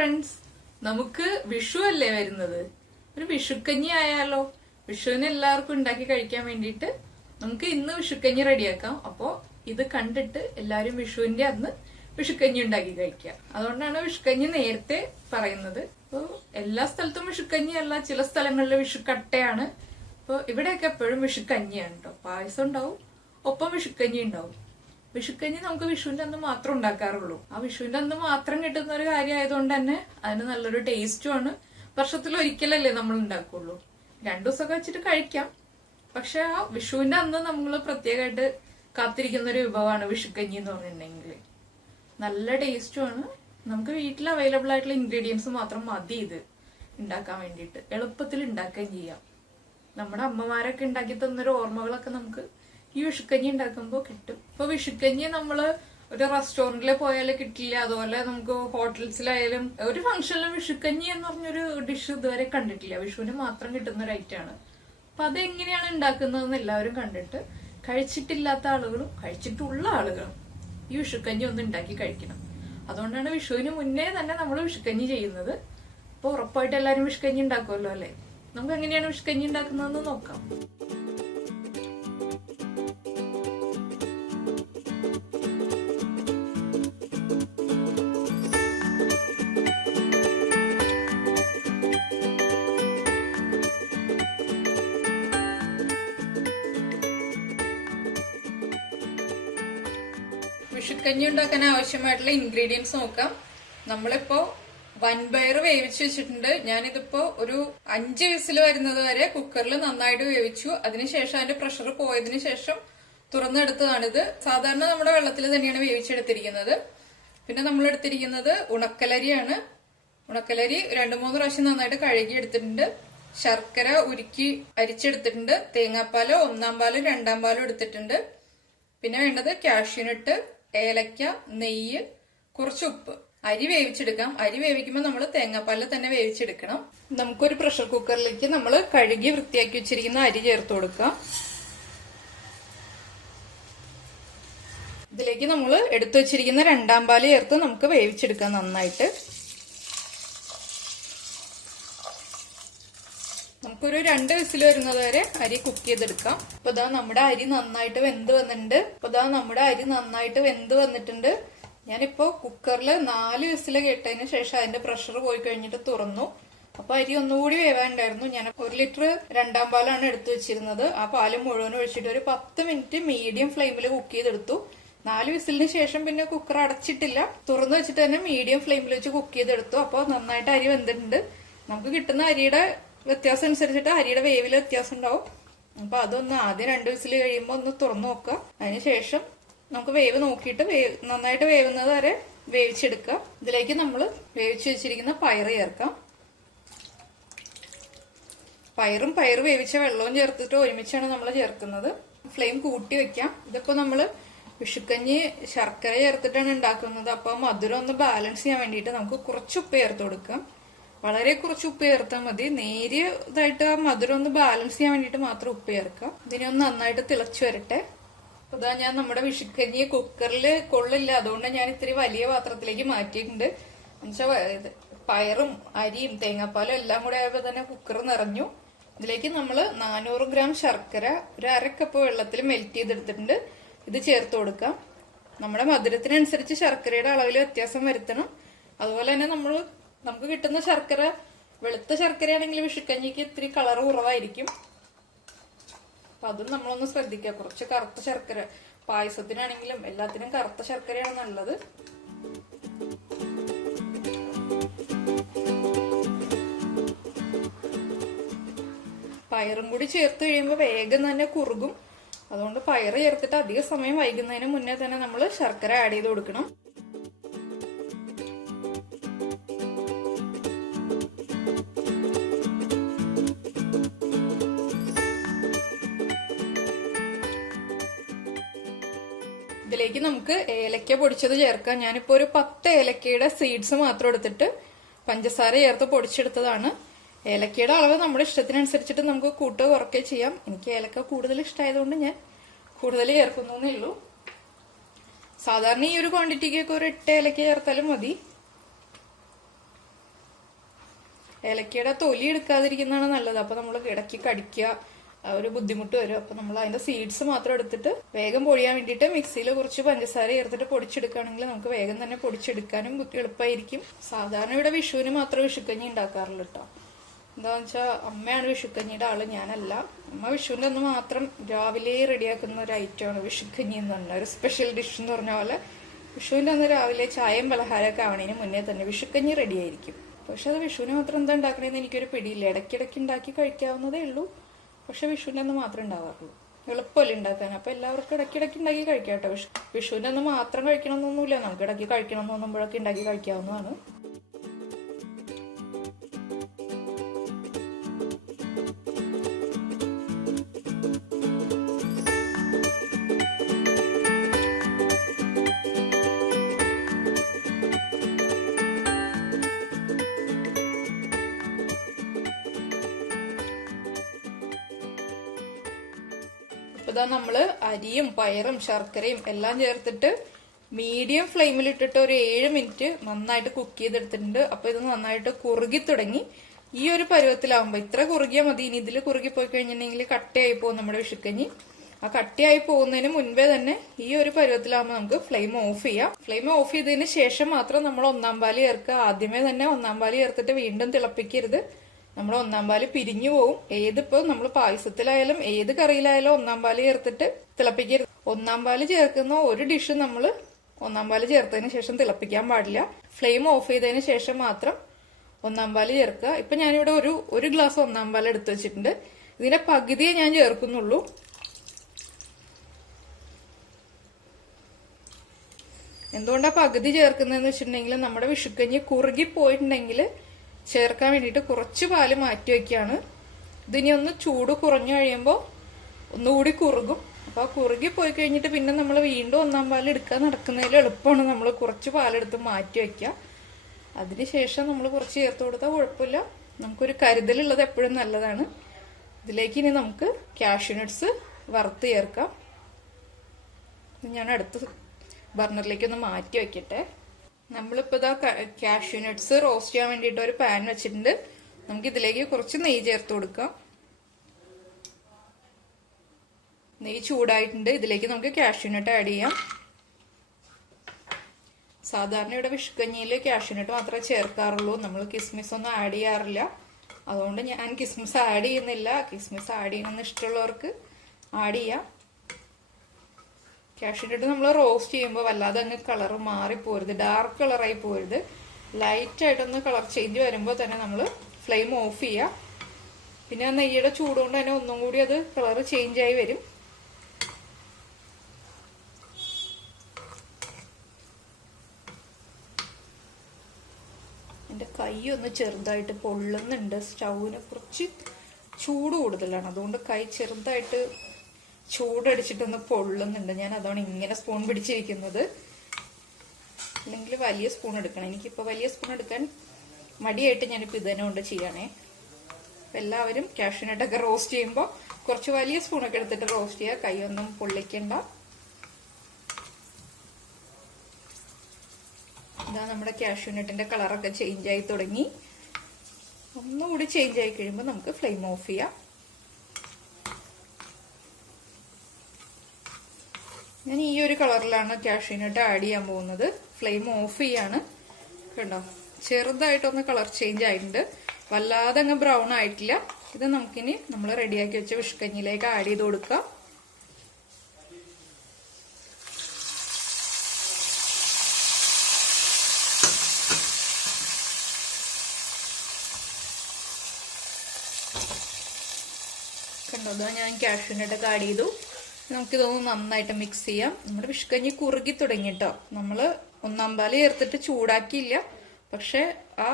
Friends, നമുക്ക് വിഷു അല്ലേ വരുന്നത്. ഒരു വിഷുക്കഞ്ഞി ആയാലോ? വിഷുവിന് എല്ലാവർക്കും ഉണ്ടാക്കി കഴിക്കാൻ വേണ്ടിയിട്ട് നമുക്ക് ഇന്ന് വിഷുക്കഞ്ഞി റെഡിയാക്കാം. അപ്പോ ഇത് കണ്ടിട്ട് എല്ലാരും വിഷുവിന്റെ അന്ന് വിഷുക്കഞ്ഞി ഉണ്ടാക്കി കഴിക്കുക. അതുകൊണ്ടാണ് വിഷുക്കഞ്ഞി നേരത്തെ പറയുന്നത്. അപ്പോ എല്ലാ സ്ഥലത്തും വിഷുക്കഞ്ഞി അല്ല, ചില സ്ഥലങ്ങളിൽ വിഷുക്കട്ടയാണ്. അപ്പൊ ഇവിടെയൊക്കെ എപ്പോഴും വിഷുക്കഞ്ഞിയാണ് കേട്ടോ. പായസം ഉണ്ടാവും, ഒപ്പം വിഷുക്കഞ്ഞി ഉണ്ടാവും. വിഷുക്കഞ്ഞി നമുക്ക് വിഷുവിന്റെ അന്ന് മാത്രം ഉണ്ടാക്കാറുള്ളൂ. ആ വിഷുവിന്റെ അന്ന് മാത്രം കിട്ടുന്ന ഒരു കാര്യം ആയതുകൊണ്ട് തന്നെ അതിന് നല്ലൊരു ടേസ്റ്റുമാണ്. വർഷത്തിൽ ഒരിക്കലല്ലേ നമ്മൾ ഉണ്ടാക്കുള്ളൂ. 2 ദിവസമൊക്കെ വെച്ചിട്ട് കഴിക്കാം. പക്ഷെ ആ വിഷുവിന്റെ അന്ന് നമ്മൾ പ്രത്യേകമായിട്ട് കാത്തിരിക്കുന്ന ഒരു വിഭവമാണ് വിഷുക്കഞ്ഞി എന്ന് പറഞ്ഞിട്ടുണ്ടെങ്കിൽ. നല്ല ടേസ്റ്റുമാണ്. നമുക്ക് വീട്ടിൽ അവൈലബിൾ ആയിട്ടുള്ള ഇൻഗ്രീഡിയൻസ് മാത്രം മതി ഇത് ഉണ്ടാക്കാൻ വേണ്ടിയിട്ട്. എളുപ്പത്തിൽ ഉണ്ടാക്കുകയും ചെയ്യാം. നമ്മുടെ അമ്മമാരൊക്കെ ഉണ്ടാക്കി തന്നൊരു ഓർമ്മകളൊക്കെ നമുക്ക് ഈ വിഷുക്കഞ്ഞി ഉണ്ടാക്കുമ്പോൾ കിട്ടും. ഇപ്പൊ വിഷുക്കഞ്ഞി നമ്മള് ഒരു റെസ്റ്റോറന്റിൽ പോയാലും കിട്ടില്ല. അതുപോലെ നമുക്ക് ഹോട്ടൽസിലായാലും ഒരു ഫംഗ്ഷനിലും വിഷുക്കഞ്ഞി എന്ന് പറഞ്ഞൊരു ഡിഷ് ഇതുവരെ കണ്ടിട്ടില്ല. വിഷുവിന് മാത്രം കിട്ടുന്ന ഒരു ഐറ്റമാണ്. അപ്പൊ അതെങ്ങനെയാണ് ഉണ്ടാക്കുന്നതെന്ന് എല്ലാവരും കണ്ടിട്ട് കഴിച്ചിട്ടില്ലാത്ത ആളുകളും കഴിച്ചിട്ടുള്ള ആളുകളും ഈ വിഷുക്കഞ്ഞി ഒന്ന് ഉണ്ടാക്കി കഴിക്കണം. അതുകൊണ്ടാണ് വിഷുവിന് മുന്നേ തന്നെ നമ്മൾ വിഷുക്കഞ്ഞി ചെയ്യുന്നത്. അപ്പൊ ഉറപ്പായിട്ട് എല്ലാവരും വിഷുക്കഞ്ഞി ഉണ്ടാക്കുമല്ലോ അല്ലെ? നമുക്ക് എങ്ങനെയാണ് വിഷുക്കഞ്ഞി ഉണ്ടാക്കുന്നതെന്ന് നോക്കാം. വിഷുക്കഞ്ഞി ഉണ്ടാക്കാൻ ആവശ്യമായിട്ടുള്ള ഇൻഗ്രീഡിയൻസ് നോക്കാം. നമ്മളിപ്പോ വൻപയർ വേവിച്ച് വെച്ചിട്ടുണ്ട്. ഞാനിതിപ്പോ ഒരു 5 വിസിൽ വരുന്നത് വരെ കുക്കറിൽ നന്നായിട്ട് വേവിച്ചു. അതിനുശേഷം അതിന്റെ പ്രഷർ പോയതിനു ശേഷം തുറന്നെടുത്തതാണിത്. സാധാരണ നമ്മുടെ വെള്ളത്തിൽ തന്നെയാണ് വേവിച്ചെടുത്തിരിക്കുന്നത്. പിന്നെ നമ്മൾ എടുത്തിരിക്കുന്നത് ഉണക്കലരിയാണ്. ഉണക്കലരി 2-3 പ്രാവശ്യം നന്നായിട്ട് കഴുകി എടുത്തിട്ടുണ്ട്. ശർക്കര ഉരുക്കി അരിച്ചെടുത്തിട്ടുണ്ട്. തേങ്ങാപ്പാല് 1-ാം പാലും 2-ാം പാലും എടുത്തിട്ടുണ്ട്. പിന്നെ വേണ്ടത് കാഷ്യൂനട്ട്, ഏലക്ക, നെയ്യ്, കുറച്ച് ഉപ്പ്. അരി വേവിച്ചെടുക്കാം. അരി വേവിക്കുമ്പോൾ നമ്മൾ തേങ്ങാപ്പാലിൽ തന്നെ വേവിച്ചെടുക്കണം. നമുക്കൊരു പ്രഷർ കുക്കറിലേക്ക് നമ്മൾ കഴുകി വൃത്തിയാക്കി വെച്ചിരിക്കുന്ന അരി ചേർത്ത് കൊടുക്കാം. ഇതിലേക്ക് നമ്മൾ എടുത്തു വെച്ചിരിക്കുന്ന 2-ാം പാല് ചേർത്ത് നമുക്ക് വേവിച്ചെടുക്കാം നന്നായിട്ട്. നമുക്കൊരു 2 വിസിൽ വരുന്നത് വരെ അരി കുക്ക് ചെയ്തെടുക്കാം. അപ്പൊ ഇതാ നമ്മുടെ അരി നന്നായിട്ട് വെന്ത് വന്നിട്ടുണ്ട്. ഞാനിപ്പോ കുക്കറിൽ 4 വിസിൽ കേട്ടതിന് ശേഷം അതിന്റെ പ്രഷർ പോയി കഴിഞ്ഞിട്ട് തുറന്നു. അപ്പൊ അരി ഒന്നുകൂടി വേവാനുണ്ടായിരുന്നു. ഞാൻ 1 ലിറ്റർ 2-ാം പാലാണ് എടുത്തു വെച്ചിരുന്നത്. ആ പാല് മുഴുവൻ ഒഴിച്ചിട്ട് ഒരു 10 മിനിറ്റ് മീഡിയം ഫ്ലെയിമിൽ കുക്ക് ചെയ്തെടുത്തു. 4 വിസിലിന് ശേഷം പിന്നെ കുക്കർ അടച്ചിട്ടില്ല, തുറന്നു വെച്ചിട്ട് തന്നെ മീഡിയം ഫ്ലെയിമിൽ വെച്ച് കുക്ക് ചെയ്തെടുത്തു. അപ്പോൾ നന്നായിട്ട് അരി വെന്തിട്ടുണ്ട്. നമുക്ക് കിട്ടുന്ന അരിയുടെ വ്യത്യാസം അനുസരിച്ചിട്ട് അരിയുടെ വേവില് വ്യത്യാസം ഉണ്ടാവും. അപ്പൊ അതൊന്ന് ആദ്യം 2 വിസിൽ കഴിയുമ്പോൾ ഒന്ന് തുറന്നു നോക്കുക. അതിനുശേഷം നമുക്ക് വേവ് നോക്കിയിട്ട് നന്നായിട്ട് വേവുന്നത് വരെ വേവിച്ചെടുക്കുക. ഇതിലേക്ക് നമ്മൾ വേവിച്ച് വെച്ചിരിക്കുന്ന പയറ് ചേർക്കാം. പയറ് വേവിച്ച വെള്ളവും ചേർത്തിട്ട് ഒരുമിച്ചാണ് നമ്മൾ ചേർക്കുന്നത്. ഫ്ലെയിം കൂട്ടി വെക്കാം. ഇതിപ്പോ നമ്മള് വിഷുക്കഞ്ഞി ശർക്കര ചേർത്തിട്ടാണ് ഉണ്ടാക്കുന്നത്. അപ്പൊ മധുരം ഒന്ന് ബാലൻസ് ചെയ്യാൻ വേണ്ടിയിട്ട് നമുക്ക് കുറച്ച് ഉപ്പ് ചേർത്ത് കൊടുക്കാം. വളരെ കുറച്ച് ഉപ്പ് ചേർത്താൽ മതി. നേരിയതായിട്ട് ആ മധുരം ഒന്ന് ബാലൻസ് ചെയ്യാൻ വേണ്ടിയിട്ട് മാത്രം ഉപ്പ് ചേർക്കാം. ഇതിനെ ഒന്ന് നന്നായിട്ട് തിളച്ചു വരട്ടെ. അപ്പൊ ഇതാ ഞാൻ നമ്മുടെ വിഷുക്കഞ്ഞി കുക്കറിൽ കൊള്ളില്ല, അതുകൊണ്ട് ഞാൻ ഇത്തിരി വലിയ പാത്രത്തിലേക്ക് മാറ്റിയിട്ടുണ്ട്. എന്നുവെച്ചാൽ പയറും അരിയും തേങ്ങാപ്പാലും എല്ലാം കൂടെ ആയപ്പോൾ തന്നെ കുക്കർ നിറഞ്ഞു. ഇതിലേക്ക് നമ്മൾ 400 ഗ്രാം ശർക്കര ഒരു 1/2 കപ്പ് വെള്ളത്തിൽ മെൽറ്റ് ചെയ്തെടുത്തിട്ടുണ്ട്. ഇത് ചേർത്ത് കൊടുക്കാം. നമ്മുടെ മധുരത്തിനനുസരിച്ച് ശർക്കരയുടെ അളവിൽ വ്യത്യാസം വരുത്തണം. അതുപോലെ തന്നെ നമുക്ക് കിട്ടുന്ന ശർക്കര വെളുത്ത ശർക്കരയാണെങ്കിൽ വിഷുക്കഞ്ഞിക്ക് ഇത്തിരി കളർ കുറവായിരിക്കും. അപ്പൊ അതും നമ്മളൊന്ന് ശ്രദ്ധിക്കുക. കുറച്ച് കറുത്ത ശർക്കര, പായസത്തിനാണെങ്കിലും എല്ലാത്തിനും കറുത്ത ശർക്കരയാണ് നല്ലത്. പയറും കൂടി ചേർത്ത് കഴിയുമ്പോൾ വേഗം തന്നെ കുറുകും. അതുകൊണ്ട് പയറ് ചേർത്തിട്ട് അധിക സമയം വൈകുന്നതിന് മുന്നേ തന്നെ നമ്മൾ ശർക്കര ആഡ് ചെയ്ത് കൊടുക്കണം. ഇതിലേക്ക് നമുക്ക് ഏലക്ക പൊടിച്ചത് ചേർക്കാം. ഞാനിപ്പോ ഒരു 10 ഏലക്കയുടെ സീഡ്സ് മാത്രം എടുത്തിട്ട് പഞ്ചസാര ചേർത്ത് പൊടിച്ചെടുത്തതാണ്. ഏലക്കയുടെ അളവ് നമ്മുടെ ഇഷ്ടത്തിനനുസരിച്ചിട്ട് നമുക്ക് കൂട്ടുക കുറയ്ക്കുകയോ ചെയ്യാം. എനിക്ക് ഏലക്ക കൂടുതൽ ഇഷ്ടമായതുകൊണ്ട് ഞാൻ കൂടുതൽ ചേർക്കുന്നേ ഉള്ളൂ. സാധാരണ ഈ ഒരു ക്വാണ്ടിറ്റിക്കൊക്കെ ഒരു 8 ഏലക്ക ചേർത്താലും മതി. ഏലക്കയുടെ തൊലി എടുക്കാതിരിക്കുന്നതാണ് നല്ലത്. അപ്പൊ നമ്മൾ ഇടയ്ക്ക് കടിക്കുക ഒരു ബുദ്ധിമുട്ട് വരും. അപ്പൊ നമ്മൾ അതിന്റെ സീഡ്സ് മാത്രം എടുത്തിട്ട് വേഗം പൊടിയാൻ വേണ്ടിയിട്ട് മിക്സിയിൽ കുറച്ച് പഞ്ചസാര ചേർത്തിട്ട് പൊടിച്ചെടുക്കുകയാണെങ്കിൽ നമുക്ക് വേഗം തന്നെ പൊടിച്ചെടുക്കാനും എളുപ്പമായിരിക്കും. സാധാരണ ഇവിടെ വിഷുവിന് മാത്രമേ വിഷുക്കഞ്ഞി ഉണ്ടാക്കാറുള്ളൂ കേട്ടോ. എന്താന്ന് വെച്ചാൽ അമ്മയാണ് വിഷുക്കഞ്ഞിയുടെ ആള്, ഞാനല്ല. അമ്മ വിഷുവിന്റെ അന്ന് മാത്രം രാവിലെ റെഡിയാക്കുന്ന ഒരു ഐറ്റമാണ് വിഷുക്കഞ്ഞി എന്ന് പറഞ്ഞ ഒരു സ്പെഷ്യൽ ഡിഷ് എന്ന് പറഞ്ഞ പോലെ. വിഷുവിന്റെ അന്ന് രാവിലെ ചായയും പലഹാരമൊക്കെ ആവണതിന് മുന്നേ തന്നെ വിഷുക്കഞ്ഞി റെഡി ആയിരിക്കും. പക്ഷെ അത് വിഷുവിന് മാത്രം എന്താ ഉണ്ടാക്കണേന്ന് എനിക്കൊരു പിടിയില്ല. ഇടയ്ക്കിടയ്ക്ക് ഉണ്ടാക്കി കഴിക്കാവുന്നതേ ഉള്ളൂ. പക്ഷെ വിഷുവിന്റെ അന്ന് മാത്രമേ ഉണ്ടാവാറുള്ളൂ. എളുപ്പമല്ലേ ഉണ്ടാക്കാൻ. അപ്പൊ എല്ലാവർക്കും ഇടയ്ക്കിടയ്ക്ക് ഉണ്ടാക്കി കഴിക്കാം കേട്ടോ. വിഷുവിന്റെ അന്ന് മാത്രം കഴിക്കണമെന്നൊന്നുമില്ല, നമുക്ക് ഇടയ്ക്ക് കഴിക്കണം എന്ന് തോന്നുമ്പോഴൊക്കെ ഉണ്ടാക്കി കഴിക്കാവുന്നതാണ്. ഇതാ നമ്മള് അരിയും പയറും ശർക്കരയും എല്ലാം ചേർത്തിട്ട് മീഡിയം ഫ്ലെയിമിൽ ഇട്ടിട്ട് ഒരു 7 മിനിറ്റ് നന്നായിട്ട് കുക്ക് ചെയ്തെടുത്തിട്ടുണ്ട്. അപ്പൊ ഇത് നന്നായിട്ട് കുറുകി തുടങ്ങി. ഈ ഒരു പരുവത്തിലാവുമ്പോ ഇത്ര കുറുകിയാൽ മതി. ഇനി ഇതിൽ കുറുകി പോയി കഴിഞ്ഞിട്ടുണ്ടെങ്കിൽ കട്ടയായി പോകും നമ്മുടെ വിഷുക്കഞ്ഞി. ആ കട്ടയായി പോകുന്നതിന് മുൻപേ തന്നെ ഈ ഒരു പരുവത്തിലാവുമ്പോൾ നമുക്ക് ഫ്ലെയിം ഓഫ് ചെയ്യാം. ഫ്ലെയിം ഓഫ് ചെയ്തതിന് ശേഷം മാത്രം നമ്മൾ 1-ാം പാല് ചേർക്കുക. ആദ്യമേ തന്നെ 1-ാം പാല് ചേർത്തിട്ട് വീണ്ടും തിളപ്പിക്കരുത്. നമ്മൾ 1-ാം പാല് പിരിഞ്ഞു പോവും. ഏതിപ്പോ നമ്മൾ പായസത്തിലായാലും ഏത് കറിയിലായാലും 1-ാം പാല് ചേർത്തിട്ട് തിളപ്പിക്കരുത്. 1-ാം പാല് ചേർക്കുന്ന ഒരു ഡിഷ് നമ്മൾ 1-ാം പാല് ചേർത്തതിന് ശേഷം തിളപ്പിക്കാൻ പാടില്ല. ഫ്ലെയിം ഓഫ് ചെയ്തതിന് ശേഷം മാത്രം 1-ാം പാല് ചേർക്കുക. ഇപ്പൊ ഞാനിവിടെ ഒരു ഗ്ലാസ് 1-ാം പാല് എടുത്തു വെച്ചിട്ടുണ്ട്. ഇതിന്റെ പകുതിയെ ഞാൻ ചേർക്കുന്നുള്ളൂ. എന്തുകൊണ്ടാ പകുതി ചേർക്കുന്നതെന്ന് വെച്ചിട്ടുണ്ടെങ്കിൽ നമ്മുടെ വിഷുക്കഞ്ഞി കുറുകി പോയിട്ടുണ്ടെങ്കിൽ ചേർക്കാൻ വേണ്ടിയിട്ട് കുറച്ച് പാല് മാറ്റി വെക്കുകയാണ്. ഇതിനി ഒന്ന് ചൂട് കുറഞ്ഞു കഴിയുമ്പോൾ ഒന്നുകൂടി കുറുകും. അപ്പൊ ആ കുറുകി പോയി കഴിഞ്ഞിട്ട് പിന്നെ നമ്മൾ വീണ്ടും 1-ാം പാല് എടുക്കാൻ നടക്കുന്നതിൽ എളുപ്പമാണ് നമ്മൾ കുറച്ച് പാലെടുത്ത് മാറ്റി വെക്കുക. അതിനുശേഷം നമ്മൾ കുറച്ച് ചേർത്ത് കൊടുത്താൽ കുഴപ്പമില്ല. നമുക്കൊരു കരുതലുള്ളത് എപ്പോഴും നല്ലതാണ്. ഇതിലേക്ക് ഇനി നമുക്ക് കാഷ്യൂ നട്ട്സ് വറുത്ത് ചേർക്കാം. ഞാൻ അടുത്ത ബർണറിലേക്ക് ഒന്ന് മാറ്റി വെക്കട്ടെ. നമ്മളിപ്പോ ഇതാ കാഷ്യൂ നട്ട്സ് റോസ്റ്റ് ചെയ്യാൻ വേണ്ടിയിട്ട് ഒരു പാൻ വെച്ചിട്ടുണ്ട്. നമുക്ക് ഇതിലേക്ക് കുറച്ച് നെയ്യ് ചേർത്ത് കൊടുക്കാം. നെയ്യ് ചൂടായിട്ടുണ്ട്. ഇതിലേക്ക് നമുക്ക് കാഷ്യൂ നട്ട് ആഡ് ചെയ്യാം. സാധാരണ ഇവിടെ വിഷുക്കഞ്ഞിയിൽ കാഷ്യൂ നട്ട് മാത്രമേ ചേർക്കാറുള്ളൂ. നമ്മൾ കിസ്മിസ് ഒന്നും ആഡ് ചെയ്യാറില്ല. അതുകൊണ്ട് ഞാൻ കിസ്മിസ് ആഡ് ചെയ്യുന്നില്ല. കിസ്മിസ് ആഡ് ചെയ്യണമെന്ന് ഇഷ്ടമുള്ളവർക്ക് ആഡ് ചെയ്യാം. കാഷ്യൂ നട്ട് നമ്മൾ റോസ്റ്റ് ചെയ്യുമ്പോൾ വല്ലാതെ അങ്ങ് കളർ മാറിപ്പോരുത്, ഡാർക്ക് കളറായി പോരുത്. ലൈറ്റായിട്ടൊന്ന് കളർ ചേഞ്ച് വരുമ്പോൾ തന്നെ നമ്മൾ ഫ്ലെയിം ഓഫ് ചെയ്യാം. പിന്നെ നെയ്യുടെ ചൂടുകൊണ്ട് തന്നെ ഒന്നും കൂടി അത് കളർ ചേഞ്ച് ആയി വരും. എൻ്റെ കൈ ഒന്ന് ചെറുതായിട്ട് പൊള്ളുന്നുണ്ട്. സ്റ്റൗവിന് കുറച്ച് ചൂട് കൂടുതലാണ്. അതുകൊണ്ട് കൈ ചെറുതായിട്ട് ചൂടടിച്ചിട്ടൊന്ന് പൊള്ളുന്നുണ്ട്. ഞാൻ അതാണ് ഇങ്ങനെ സ്പൂൺ പിടിച്ചിരിക്കുന്നത്. അല്ലെങ്കിൽ വലിയ സ്പൂൺ എടുക്കണം. എനിക്കിപ്പോൾ വലിയ സ്പൂൺ എടുക്കാൻ മടിയായിട്ട് ഞാനിപ്പോൾ ഇതന്നെ കൊണ്ട് ചെയ്യണേ. എല്ലാവരും കാഷ്യൂ നട്ടൊക്കെ റോസ്റ്റ് ചെയ്യുമ്പോൾ കുറച്ച് വലിയ സ്പൂണൊക്കെ എടുത്തിട്ട് റോസ്റ്റ് ചെയ്യുക. കൈയൊന്നും പൊള്ളിക്കണ്ട. ഇതാ നമ്മുടെ കാഷ്യൂ നട്ടിന്റെ കളറൊക്കെ ചേഞ്ച് ആയി തുടങ്ങി. ഒന്നുകൂടി ചേഞ്ച് ആയി കഴിയുമ്പോൾ നമുക്ക് ഫ്ലെയിം ഓഫ് ചെയ്യാം. ഞാൻ ഈ ഒരു കളറിലാണ് കാഷ്യൂ നട്ട് ആഡ് ചെയ്യാൻ പോകുന്നത്. ഫ്ലെയിം ഓഫ് ചെയ്യാണ്. കണ്ടോ, ചെറുതായിട്ടൊന്ന് കളർ ചേഞ്ച് ആയിട്ടുണ്ട്. വല്ലാതെ അങ്ങ് ബ്രൗൺ ആയിട്ടില്ല. ഇത് നമുക്കിനി നമ്മൾ റെഡിയാക്കി വെച്ച വിഷുക്കഞ്ഞിയിലേക്ക് ആഡ് ചെയ്ത് കൊടുക്കാം. കണ്ടോ, അതാ ഞാൻ കാഷ്യൂ നട്ടൊക്കെ ആഡ് ചെയ്തു. നമുക്കിതൊന്ന് നന്നായിട്ട് മിക്സ് ചെയ്യാം. നമ്മുടെ വിഷുക്കഞ്ഞി കുറുകി തുടങ്ങിട്ടോ. നമ്മള് 1-ാം പാല് ചേർത്തിട്ട് ചൂടാക്കിയില്ല. പക്ഷെ ആ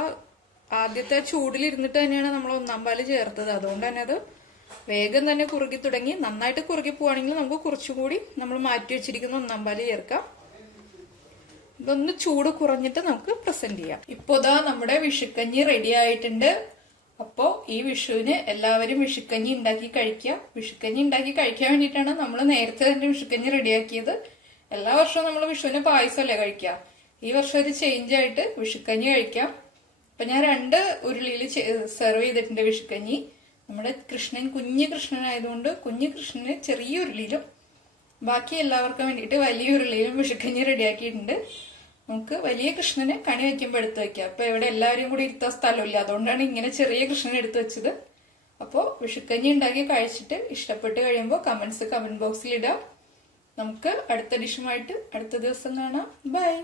ആദ്യത്തെ ചൂടിലിരുന്നിട്ട് തന്നെയാണ് നമ്മൾ 1-ാം പാല് ചേർത്തത്. അതുകൊണ്ട് തന്നെ അത് വേഗം തന്നെ കുറുകി തുടങ്ങി. നന്നായിട്ട് കുറുകി പോവാണെങ്കിൽ നമുക്ക് കുറച്ചും കൂടി നമ്മൾ മാറ്റി വെച്ചിരിക്കുന്ന 1-ാം പാല് ചേർക്കാം. ഇതൊന്ന് ചൂട് കുറഞ്ഞിട്ട് നമുക്ക് പ്രസന്റ് ചെയ്യാം. ഇപ്പൊ ഇതാ നമ്മുടെ വിഷുക്കഞ്ഞി റെഡി ആയിട്ടുണ്ട്. അപ്പോ ഈ വിഷുവിന് എല്ലാവരും വിഷുക്കഞ്ഞി ഉണ്ടാക്കി കഴിക്കുക. വിഷുക്കഞ്ഞി ഉണ്ടാക്കി കഴിക്കാൻ വേണ്ടിയിട്ടാണ് നമ്മൾ നേരത്തെ തന്നെ വിഷുക്കഞ്ഞി റെഡിയാക്കിയത്. എല്ലാ വർഷവും നമ്മൾ വിഷുവിന് പായസമല്ലേ കഴിക്കുക. ഈ വർഷം ഒരു ചേഞ്ച് ആയിട്ട് വിഷുക്കഞ്ഞി കഴിക്കാം. അപ്പൊ ഞാൻ 2 ഉരുളിയിൽ സെർവ് ചെയ്തിട്ടുണ്ട് വിഷുക്കഞ്ഞി. നമ്മുടെ കൃഷ്ണൻ കുഞ്ഞു കൃഷ്ണനായതുകൊണ്ട് കുഞ്ഞു കൃഷ്ണന് ചെറിയ ഉരുളിയിലും ബാക്കി എല്ലാവർക്കും വേണ്ടിയിട്ട് വലിയ ഉരുളിയിലും വിഷുക്കഞ്ഞി റെഡിയാക്കിയിട്ടുണ്ട്. നമുക്ക് വലിയ കൃഷ്ണന് കണി വെക്കുമ്പോൾ എടുത്തു വെക്കാം. അപ്പൊ ഇവിടെ എല്ലാവരും കൂടി ഇരുത്താൻ സ്ഥലമില്ല, അതുകൊണ്ടാണ് ഇങ്ങനെ ചെറിയ കൃഷ്ണനെ എടുത്തു വെച്ചത്. അപ്പോൾ വിഷുക്കഞ്ഞി ഉണ്ടാക്കി കഴിച്ചിട്ട് ഇഷ്ടപ്പെട്ട് കഴിയുമ്പോൾ കമന്റ് ബോക്സിൽ ഇടാം. നമുക്ക് അടുത്ത ഡിഷുമായിട്ട് അടുത്ത ദിവസം കാണാം. ബൈ.